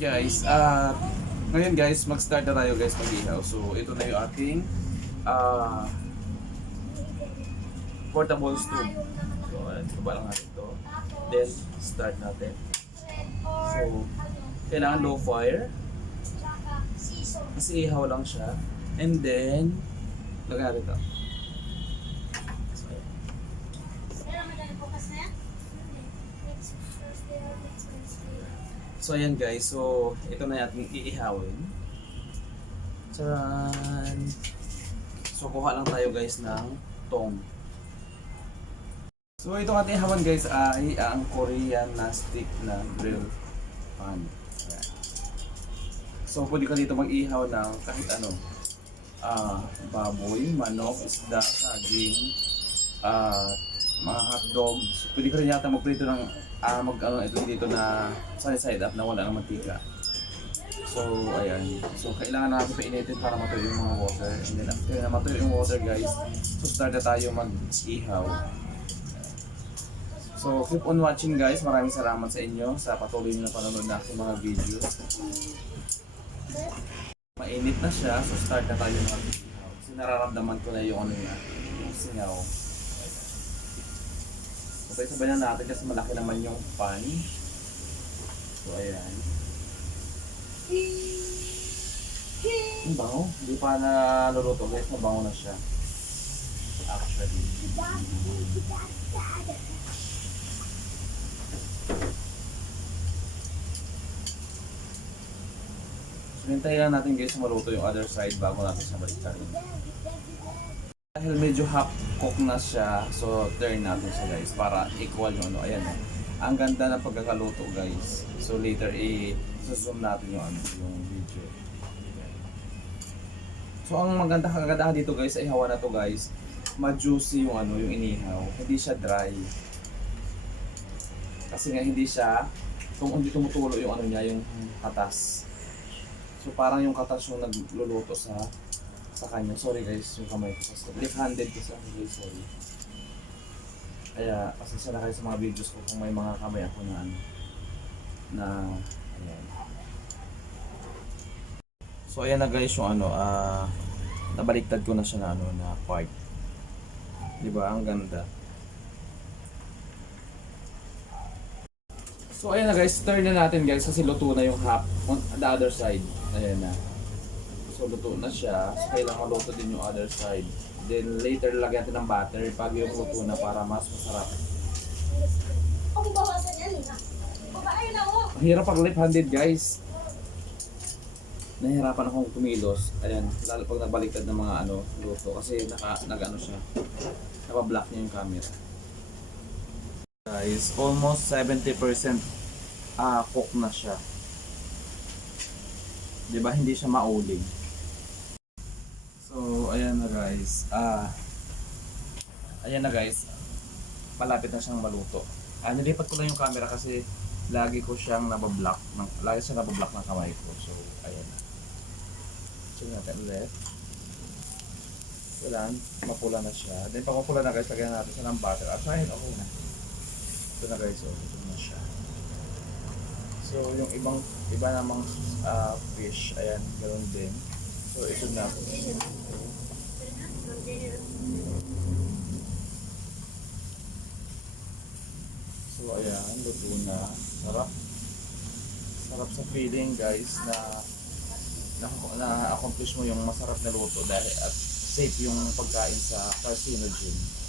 Guys, ngayon guys, mag-start na tayo guys mag-ihaw. So, ito na yung ating portable stove. So, ayan, baba lang natin ito. Then, start natin. So, kailangan low fire. Kasi ihaw lang siya. And then, lagyan natin ito. So ayan guys, so ito na natin iihawin. Tcharan! So kuha lang tayo guys ng tong. So itong ating ihawan guys ay ang Korean na stick na grill pan. Ayan. So pwede ka dito mag-ihaw ng kahit ano. Baboy, manok, isda, saging, mga hotdog. So, pwede ka rin yata magprito ng ito dito na side up na wala ng mantika. So, ayan. So, kailangan natin painitin para matuyo yung mga water. And then, after na matuyo yung water, guys, so start na tayo mag-ihaw. So, keep on watching, guys. Maraming salamat sa inyo sa patuloy na panonood na aking mga videos. Mainit na siya, so start na tayo mag-ihaw. Kasi nararamdaman ko na yung yung singaw. Sabay-sabay na natin kasi malaki naman yung pan. So, ayan. Ang bango. Hindi pa naluluto guys. Mabango na siya. Actually. So, hintayin lang natin guys maluto yung other side bago natin siya baliktarin. Dahil medyo half cook na siya, so turn natin siya guys para equal yung ano. Ayan, ang ganda ng pagkakaluto guys. So later i-zoom natin yung yung video. So ang kagandahan dito guys sa ihawan na to guys, ma-juicy yung yung inihaw. Hindi siya dry. Kasi nga hindi siya hindi tumutulo yung niya, yung katas. So parang yung katas yung nagluluto sa kanya. Sorry guys, yung kamay ko sa left-handed ko sa guys, sorry. Kaya pasensya na kayo sa mga videos ko kung may mga kamay ako na ayan. So ayan na guys yung nabaliktad ko na siya na part. 'Di ba? Ang ganda. So ayan na guys, turn na natin guys kasi luto na yung half on the other side. Ayan na. So luto na siya, so kailangan maluto din yung other side. Then later lagyan natin ng butter pag yung luto na para mas masarap. Ang hirap pag left-handed guys. Nahihirapan akong kumilos. Ayan, lalo pag nabaliktad ng mga luto kasi nag-ano siya. Naka-block niya yung camera. Guys, almost 70% cook na siya. 'Di ba hindi siya mauling? So, ayan na guys. Ayan na guys. Malapit na siyang maluto. Nilipat ko lang yung camera kasi lagi siyang nabablock ng kamay ko. So, ayan na. Check natin ulit. Kailangan mapula na siya. Then, pag mapula na guys, lagyan natin siya ng butter. Ayun, okay na. Ito na guys, ito na siya. So, yung iba namang fish, ayan, ganoon din. So, ito na. So, ayan, luto na. Sarap. Sarap sa feeling, guys, na accomplish mo yung masarap na luto dahil at safe yung pagkain sa carcinogen.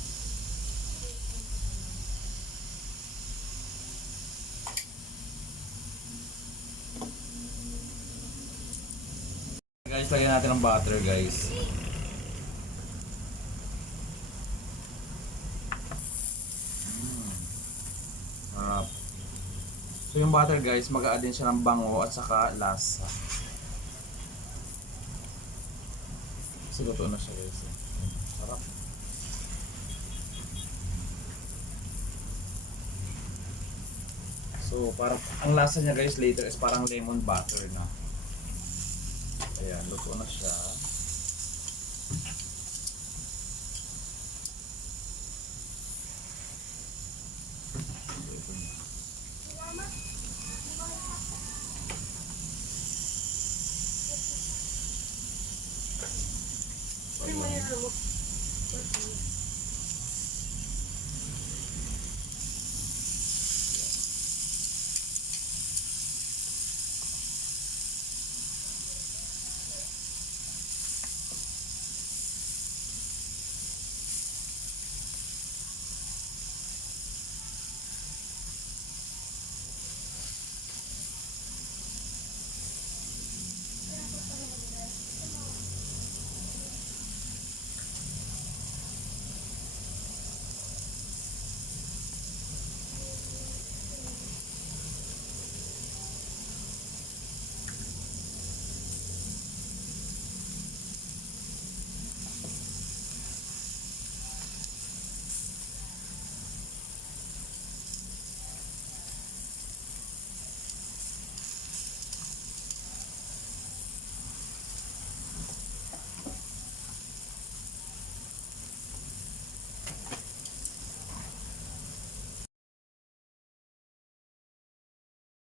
Guys, lagyan natin ng butter guys. Sarap. So yung butter guys, mag-a-add din siya ng bango at saka lasa. Kasi luto na siya guys. Sarap. So parang ang lasa niya guys later is parang lemon butter na. Ayan, luto na siya.